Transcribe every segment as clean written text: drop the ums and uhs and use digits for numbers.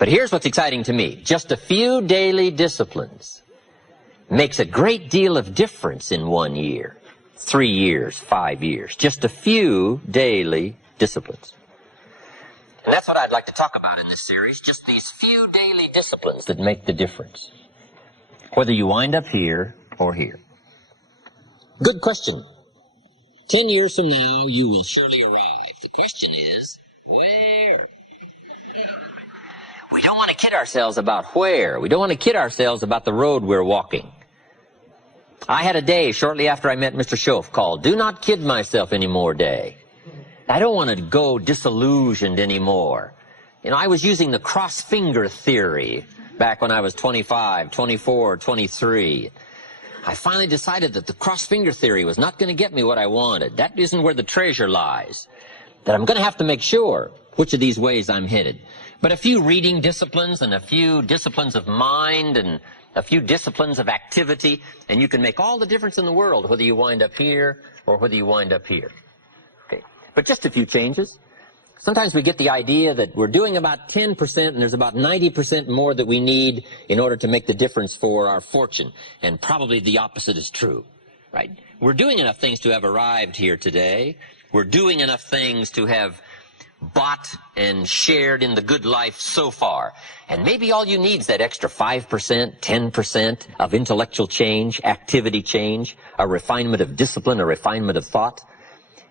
But here's what's exciting to me. Just a few daily disciplines makes a great deal of difference in 1 year, 3 years, 5 years. Just a few daily disciplines. And that's what I'd like to talk about in this series, just these few daily disciplines that make the difference, whether you wind up here or here. Good question. 10 years from now, you will surely arrive. The question is, where? We don't want to kid ourselves about where. We don't want to kid ourselves about the road we're walking. I had a day shortly after I met Mr. Shoaff called "Do Not Kid Myself Anymore" day. I don't want to go disillusioned anymore. You know, I was using the cross-finger theory back when I was 25, 24, 23. I finally decided that the cross-finger theory was not going to get me what I wanted. That isn't where the treasure lies. That I'm going to have to make sure which of these ways I'm headed. But a few reading disciplines and a few disciplines of mind and a few disciplines of activity, and you can make all the difference in the world whether you wind up here or whether you wind up here. Okay. But just a few changes. Sometimes we get the idea that we're doing about 10% and there's about 90% more that we need in order to make the difference for our fortune. And probably the opposite is true, right? We're doing enough things to have arrived here today. We're doing enough things to have bought and shared in the good life so far. And maybe all you need is that extra 5%, 10% of intellectual change, activity change, a refinement of discipline, a refinement of thought.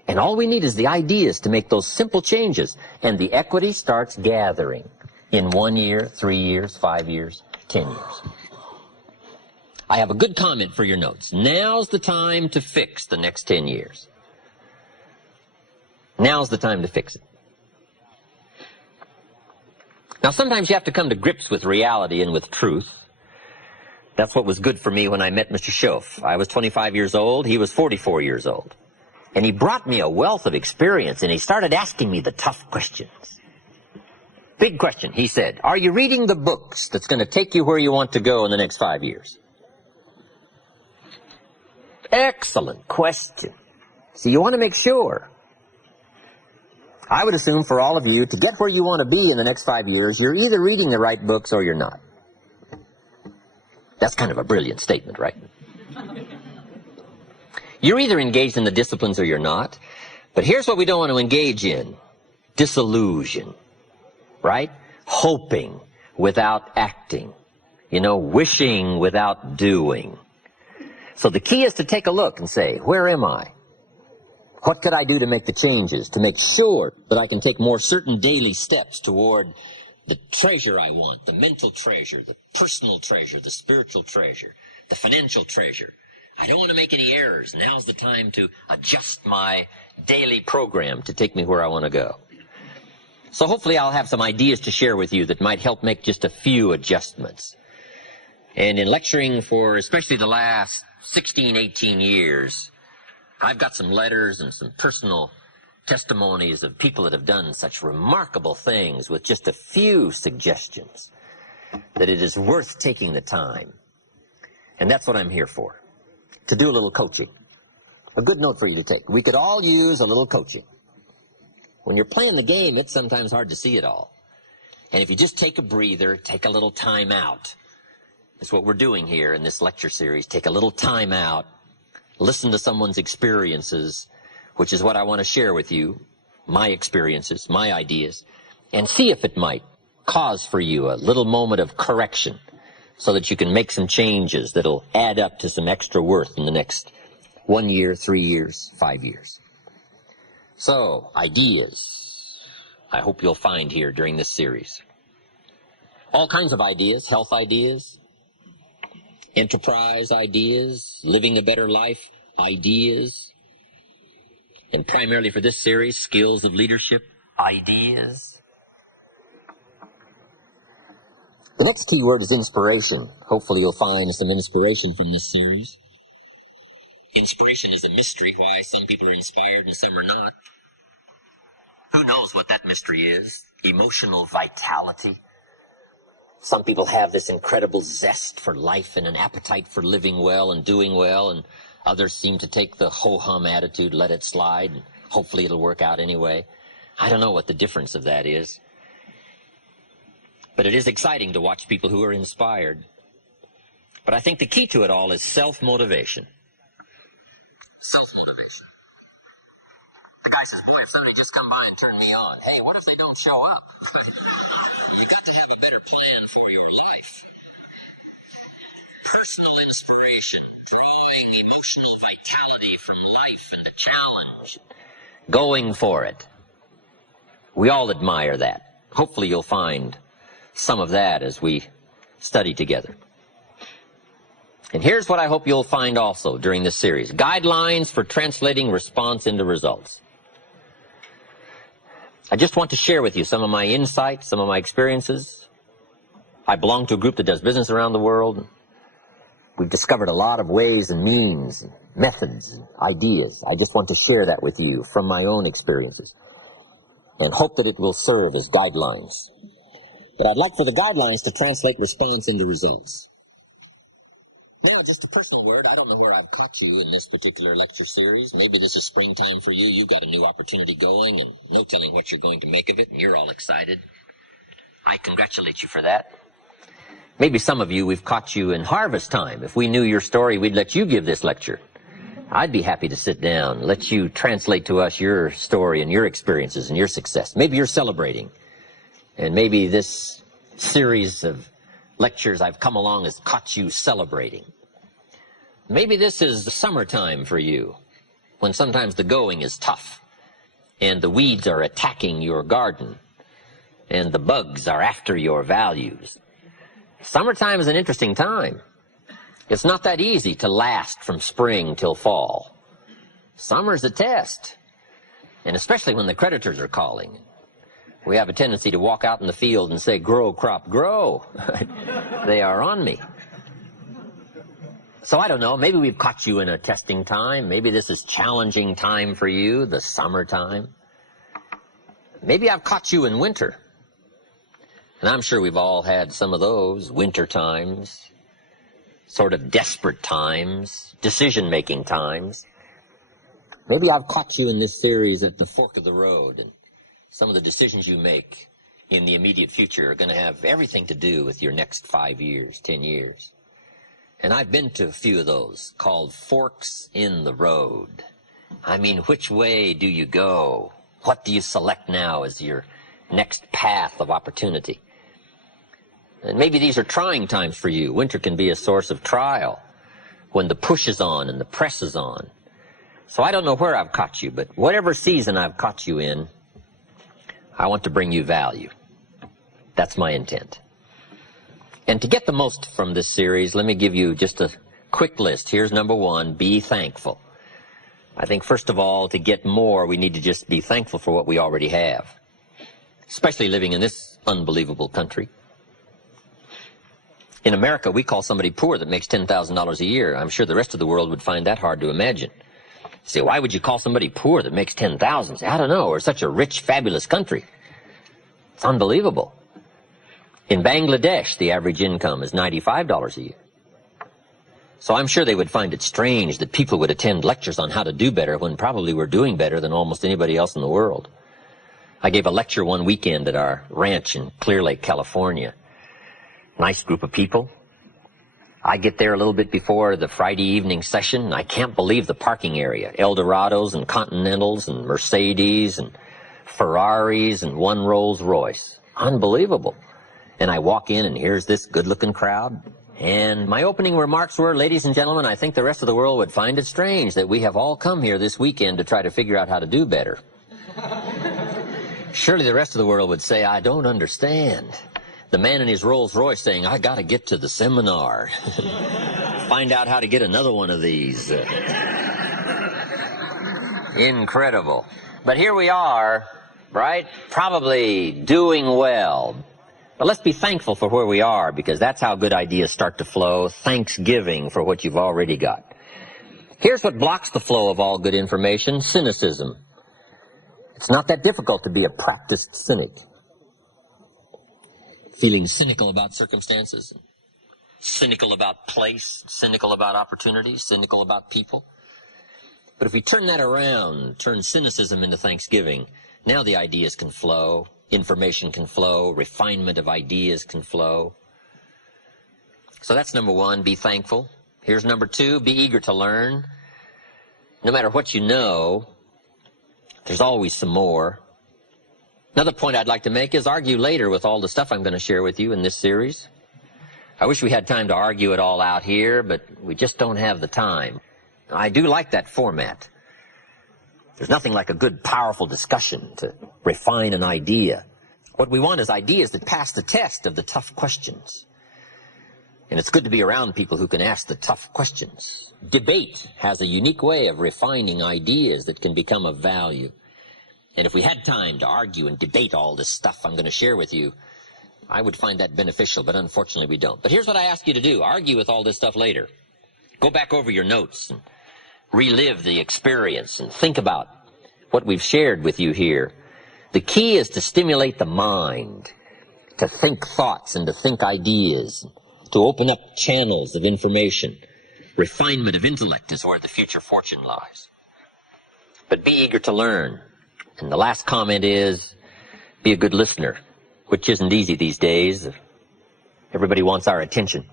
And all we need is the ideas to make those simple changes. And the equity starts gathering in 1 year, 3 years, 5 years, 10 years. I have a good comment for your notes. Now's the time to fix the next 10 years. Now's the time to fix it. Now, sometimes you have to come to grips with reality and with truth. That's what was good for me when I met Mr. Shoaff. I was 25 years old. He was 44 years old. And he brought me a wealth of experience, and he started asking me the tough questions. Big question. He said, "Are you reading the books that's going to take you where you want to go in the next 5 years?" Excellent question. So you want to make sure. I would assume for all of you, to get where you want to be in the next 5 years, you're either reading the right books or you're not. That's kind of a brilliant statement, right? You're either engaged in the disciplines or you're not. But here's what we don't want to engage in. Disillusion, right? Hoping without acting. You know, wishing without doing. So the key is to take a look and say, where am I? What could I do to make the changes, to make sure that I can take more certain daily steps toward the treasure I want, the mental treasure, the personal treasure, the spiritual treasure, the financial treasure. I don't want to make any errors. Now's the time to adjust my daily program to take me where I want to go. So hopefully I'll have some ideas to share with you that might help make just a few adjustments. And in lecturing for especially the last 16, 18 years, I've got some letters and some personal testimonies of people that have done such remarkable things with just a few suggestions that it is worth taking the time. And that's what I'm here for, to do a little coaching. A good note for you to take. We could all use a little coaching. When you're playing the game, it's sometimes hard to see it all. And if you just take a breather, take a little time out. That's what we're doing here in this lecture series. Take a little time out. Listen to someone's experiences, which is what I want to share with you, my experiences, my ideas, and see if it might cause for you a little moment of correction so that you can make some changes that'll add up to some extra worth in the next 1 year, 3 years, 5 years. So, ideas, I hope you'll find here during this series. All kinds of ideas, health ideas, enterprise ideas, living a better life ideas, and primarily for this series, skills of leadership ideas. The next key word is inspiration. Hopefully you'll find some inspiration from this series. Inspiration is a mystery, why some people are inspired and some are not. Who knows what that mystery is? Emotional vitality. Some people have this incredible zest for life and an appetite for living well and doing well, and others seem to take the ho-hum attitude, let it slide, and hopefully it'll work out anyway. I don't know what the difference of that is. But it is exciting to watch people who are inspired. But I think the key to it all is self-motivation. Self-motivation. The guy says, boy, if somebody just come by and turn me on, hey, what if they don't show up? You've got to have a better plan for your life. Personal inspiration, drawing emotional vitality from life and the challenge. Going for it. We all admire that. Hopefully you'll find some of that as we study together. And here's what I hope you'll find also during this series. Guidelines for translating response into results. I just want to share with you some of my insights, some of my experiences. I belong to a group that does business around the world. We've discovered a lot of ways and means, and methods, and ideas. I just want to share that with you from my own experiences and hope that it will serve as guidelines. But I'd like for the guidelines to translate response into results. Now, just a personal word. I don't know where I've caught you in this particular lecture series. Maybe this is springtime for you. You've got a new opportunity going and no telling what you're going to make of it, and you're all excited. I congratulate you for that. Maybe some of you, we've caught you in harvest time. If we knew your story, we'd let you give this lecture. I'd be happy to sit down, let you translate to us your story and your experiences and your success. Maybe you're celebrating. And maybe this series of lectures I've come along has caught you celebrating. Maybe this is the summertime for you, when sometimes the going is tough, and the weeds are attacking your garden, and the bugs are after your values. Summertime is an interesting time. It's not that easy to last from spring till fall. Summer's a test, and especially when the creditors are calling. We have a tendency to walk out in the field and say, grow, crop, grow. They are on me. So I don't know, maybe we've caught you in a testing time. Maybe this is challenging time for you, the summertime. Maybe I've caught you in winter. And I'm sure we've all had some of those winter times, sort of desperate times, decision-making times. Maybe I've caught you in this series at the fork of the road, and some of the decisions you make in the immediate future are going to have everything to do with your next 5 years, 10 years. And I've been to a few of those called forks in the road. I mean, which way do you go? What do you select now as your next path of opportunity? And maybe these are trying times for you. Winter can be a source of trial when the push is on and the press is on. So I don't know where I've caught you, but whatever season I've caught you in, I want to bring you value. That's my intent. And to get the most from this series, let me give you just a quick list. Here's number one, be thankful. I think, first of all, to get more, we need to just be thankful for what we already have, especially living in this unbelievable country. In America, we call somebody poor that makes $10,000 a year. I'm sure the rest of the world would find that hard to imagine. Say, why would you call somebody poor that makes $10,000? I don't know. We're such a rich, fabulous country. It's unbelievable. In Bangladesh, the average income is $95 a year. So I'm sure they would find it strange that people would attend lectures on how to do better when probably we're doing better than almost anybody else in the world. I gave a lecture one weekend at our ranch in Clear Lake, California. Nice group of people. I get there a little bit before the Friday evening session, and I can't believe the parking area. Eldorados and Continentals and Mercedes and Ferraris and one Rolls Royce. Unbelievable. And I walk in, and here's this good-looking crowd. And my opening remarks were, ladies and gentlemen, I think the rest of the world would find it strange that we have all come here this weekend to try to figure out how to do better. Surely the rest of the world would say, I don't understand. The man in his Rolls Royce saying, I got to get to the seminar. Find out how to get another one of these. Incredible. But here we are, right? Probably doing well. But let's be thankful for where we are, because that's how good ideas start to flow. Thanksgiving for what you've already got. Here's what blocks the flow of all good information: cynicism. It's not that difficult to be a practiced cynic. Feeling cynical about circumstances, cynical about place, cynical about opportunities, cynical about people. But if we turn that around, turn cynicism into thanksgiving, now the ideas can flow. information can flow, refinement of ideas can flow. So that's number one, be thankful. Here's number two, be eager to learn. No matter what you know, there's always some more. Another point I'd like to make is argue later with all the stuff I'm going to share with you in this series. I wish we had time to argue it all out here, but we just don't have the time. I do like that format. There's nothing like a good, powerful discussion to refine an idea. What we want is ideas that pass the test of the tough questions. And it's good to be around people who can ask the tough questions. Debate has a unique way of refining ideas that can become of value. And if we had time to argue and debate all this stuff I'm going to share with you, I would find that beneficial, but unfortunately we don't. But here's what I ask you to do. Argue with all this stuff later. Go back over your notes and relive the experience and think about what we've shared with you here. The key is to stimulate the mind, to think thoughts and to think ideas, to open up channels of information. Refinement of intellect is where the future fortune lies. But be eager to learn. And the last comment is, be a good listener, which isn't easy these days. Everybody wants our attention.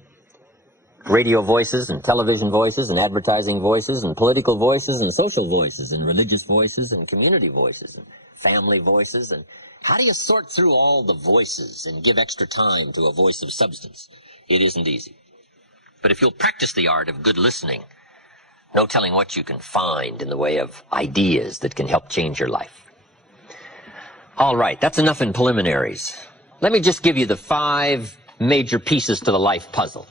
Radio voices and television voices and advertising voices and political voices and social voices and religious voices and community voices and family voices. And how do you sort through all the voices and give extra time to a voice of substance? It isn't easy. But if you'll practice the art of good listening, no telling what you can find in the way of ideas that can help change your life. All right, that's enough in preliminaries. Let me just give you the 5 major pieces to the life puzzle.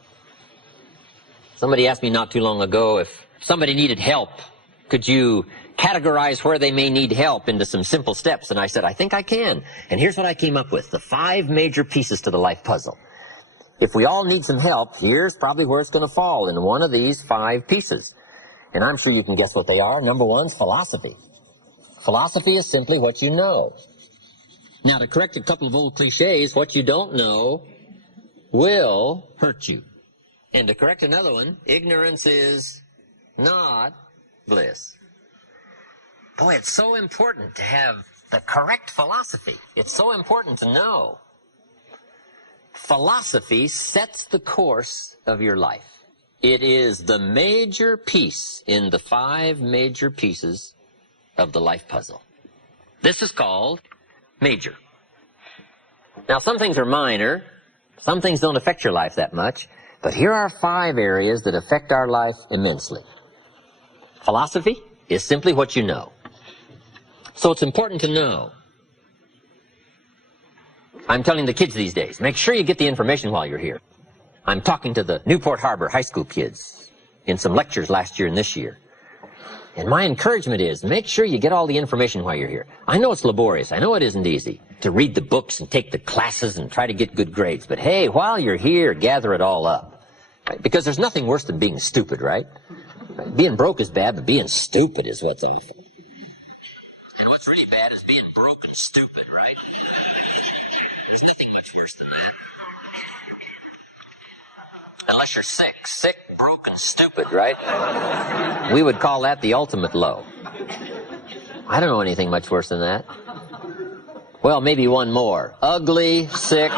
Somebody asked me not too long ago if somebody needed help, could you categorize where they may need help into some simple steps? And I said, I think I can. And here's what I came up with, the 5 major pieces to the life puzzle. If we all need some help, here's probably where it's going to fall, in one of these 5 pieces. And I'm sure you can guess what they are. Number 1's philosophy. Philosophy is simply what you know. Now, to correct a couple of old cliches, what you don't know will hurt you. And to correct another one, ignorance is not bliss. Boy, it's so important to have the correct philosophy. It's so important to know. Philosophy sets the course of your life. It is the major piece in the 5 major pieces of the life puzzle. This is called major. Now, some things are minor. Some things don't affect your life that much. But here are 5 areas that affect our life immensely. Philosophy is simply what you know. So it's important to know. I'm telling the kids these days, make sure you get the information while you're here. I'm talking to the Newport Harbor high school kids in some lectures last year and this year. And my encouragement is, make sure you get all the information while you're here. I know it's laborious. I know it isn't easy to read the books and take the classes and try to get good grades. But hey, while you're here, gather it all up. Right? Because there's nothing worse than being stupid, right? Being broke is bad, but being stupid is what's awful. And what's really bad is being broke and stupid, right? There's nothing much worse than that. Unless you're sick, broke, and stupid, right? We would call that the ultimate low. I don't know anything much worse than that. Well, maybe one more. Ugly, sick,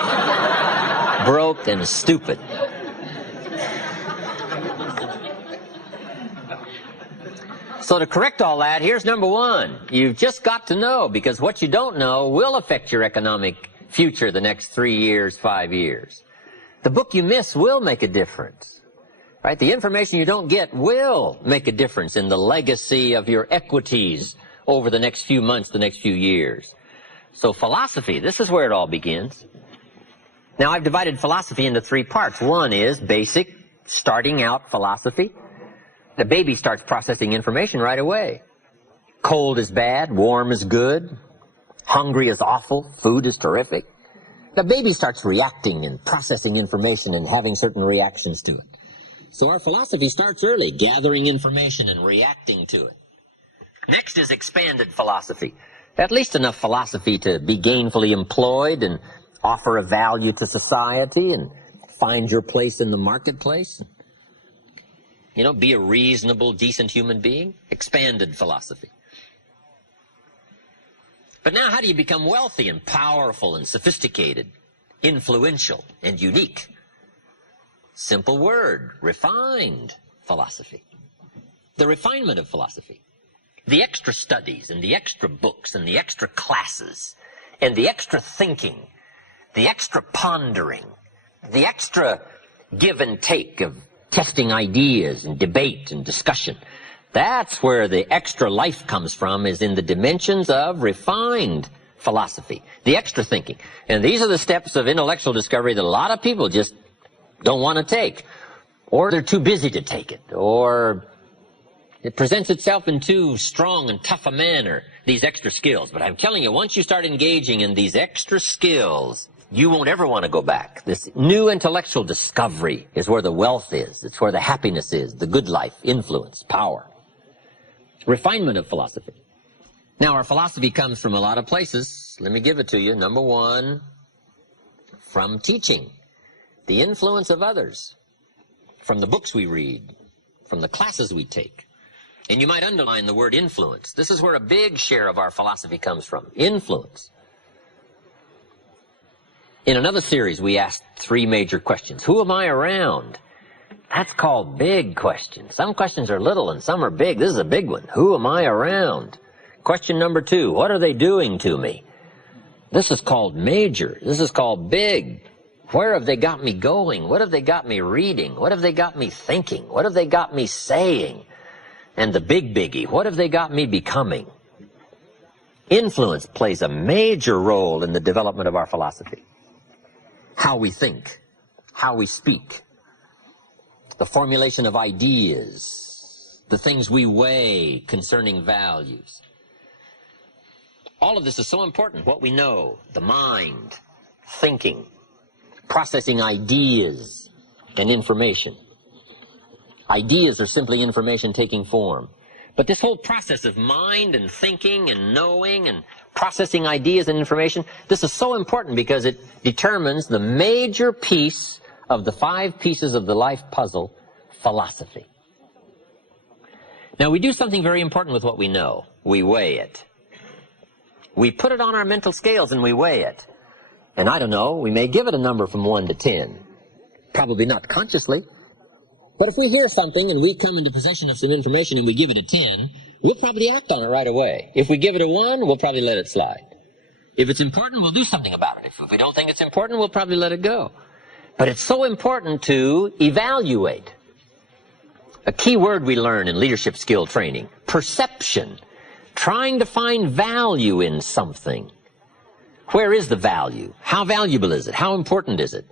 broke, and stupid. So to correct all that, here's number 1. You've just got to know, because what you don't know will affect your economic future the next 3 years, 5 years. The book you miss will make a difference, right? The information you don't get will make a difference in the legacy of your equities over the next few months, the next few years. So philosophy, this is where it all begins. Now, I've divided philosophy into 3 parts. 1 is basic, starting out philosophy. The baby starts processing information right away. Cold is bad, warm is good, hungry is awful, food is terrific. The baby starts reacting and processing information and having certain reactions to it. So our philosophy starts early, gathering information and reacting to it. Next is expanded philosophy. At least enough philosophy to be gainfully employed and offer a value to society and find your place in the marketplace. You know, be a reasonable, decent human being. Expanded philosophy. But now how do you become wealthy and powerful and sophisticated, influential and unique? Simple word, refined philosophy. The refinement of philosophy. The extra studies and the extra books and the extra classes and the extra thinking, the extra pondering, the extra give and take of testing ideas and debate and discussion. That's where the extra life comes from, is in the dimensions of refined philosophy, the extra thinking. And these are the steps of intellectual discovery that a lot of people just don't want to take, or they're too busy to take it, or it presents itself in too strong and tough a manner, these extra skills. But I'm telling you, once you start engaging in these extra skills, you won't ever want to go back. This new intellectual discovery is where the wealth is. It's where the happiness is, the good life, influence, power. Refinement of philosophy. Now, our philosophy comes from a lot of places. Let me give it to you. Number one, from teaching. The influence of others. From the books we read. From the classes we take. And you might underline the word influence. This is where a big share of our philosophy comes from. Influence. In another series, we asked 3 major questions. Who am I around? That's called big questions. Some questions are little and some are big. This is a big one. Who am I around? Question number 2, what are they doing to me? This is called major. This is called big. Where have they got me going? What have they got me reading? What have they got me thinking? What have they got me saying? And the big biggie, what have they got me becoming? Influence plays a major role in the development of our philosophy. How we think, how we speak, the formulation of ideas, the things we weigh concerning values. All of this is so important. What we know, the mind, thinking, processing ideas and information. Ideas are simply information taking form. But this whole process of mind and thinking and knowing and processing ideas and information, this is so important because it determines the major piece of the 5 pieces of the life puzzle, philosophy. Now, we do something very important with what we know. We weigh it. We put it on our mental scales and we weigh it. And I don't know, we may give it a number from 1 to 10. Probably not consciously. But if we hear something and we come into possession of some information and we give it a 10, we'll probably act on it right away. If we give it a 1, we'll probably let it slide. If it's important, we'll do something about it. If we don't think it's important, we'll probably let it go. But it's so important to evaluate. A key word we learn in leadership skill training, perception. Trying to find value in something. Where is the value? How valuable is it? How important is it?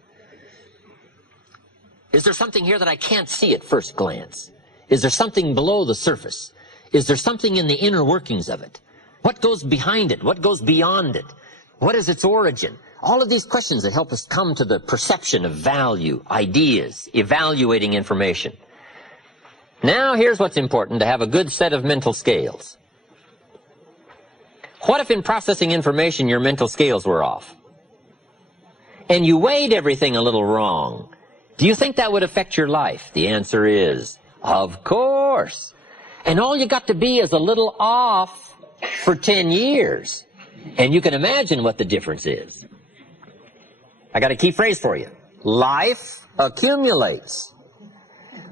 Is there something here that I can't see at first glance? Is there something below the surface? Is there something in the inner workings of it? What goes behind it? What goes beyond it? What is its origin? All of these questions that help us come to the perception of value, ideas, evaluating information. Now here's what's important, to have a good set of mental scales. What if in processing information your mental scales were off? And you weighed everything a little wrong? Do you think that would affect your life? The answer is, of course. And all you got to be is a little off for 10 years. And you can imagine what the difference is. I got a key phrase for you. Life accumulates.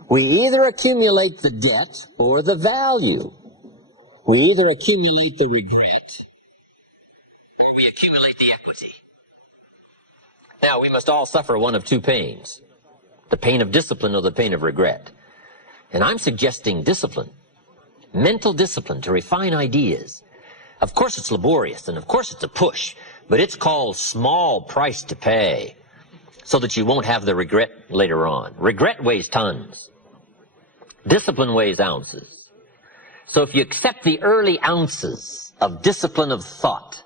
We either accumulate the debt or the value. We either accumulate the regret or we accumulate the equity. Now, we must all suffer one of 2 pains. The pain of discipline or the pain of regret. And I'm suggesting discipline. Mental discipline to refine ideas. Of course it's laborious and of course it's a push, but it's called small price to pay so that you won't have the regret later on. Regret weighs tons. Discipline weighs ounces. So if you accept the early ounces of discipline of thought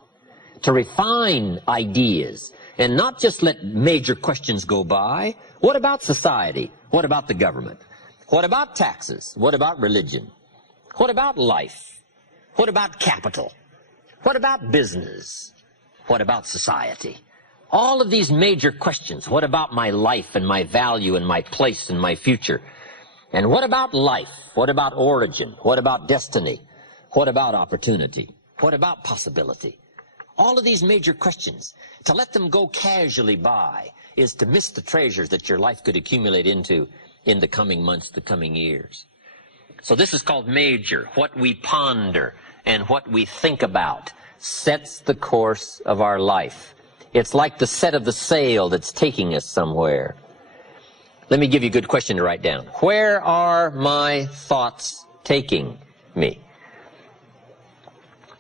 to refine ideas and not just let major questions go by, what about society? What about the government? What about taxes? What about religion? What about life? What about capital? What about business? What about society? All of these major questions. What about my life and my value and my place and my future? And what about life? What about origin? What about destiny? What about opportunity? What about possibility? All of these major questions, to let them go casually by is to miss the treasures that your life could accumulate into in the coming months, the coming years. So this is called major. What we ponder and what we think about sets the course of our life. It's like the set of the sail that's taking us somewhere. Let me give you a good question to write down. Where are my thoughts taking me?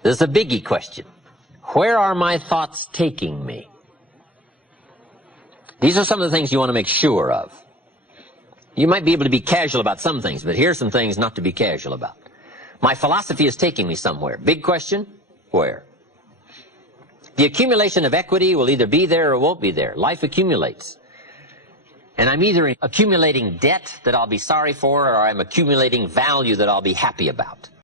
This is a biggie question. Where are my thoughts taking me? These are some of the things you want to make sure of. You might be able to be casual about some things, but here's some things not to be casual about. My philosophy is taking me somewhere. Big question, where? The accumulation of equity will either be there or won't be there. Life accumulates. And I'm either accumulating debt that I'll be sorry for, or I'm accumulating value that I'll be happy about.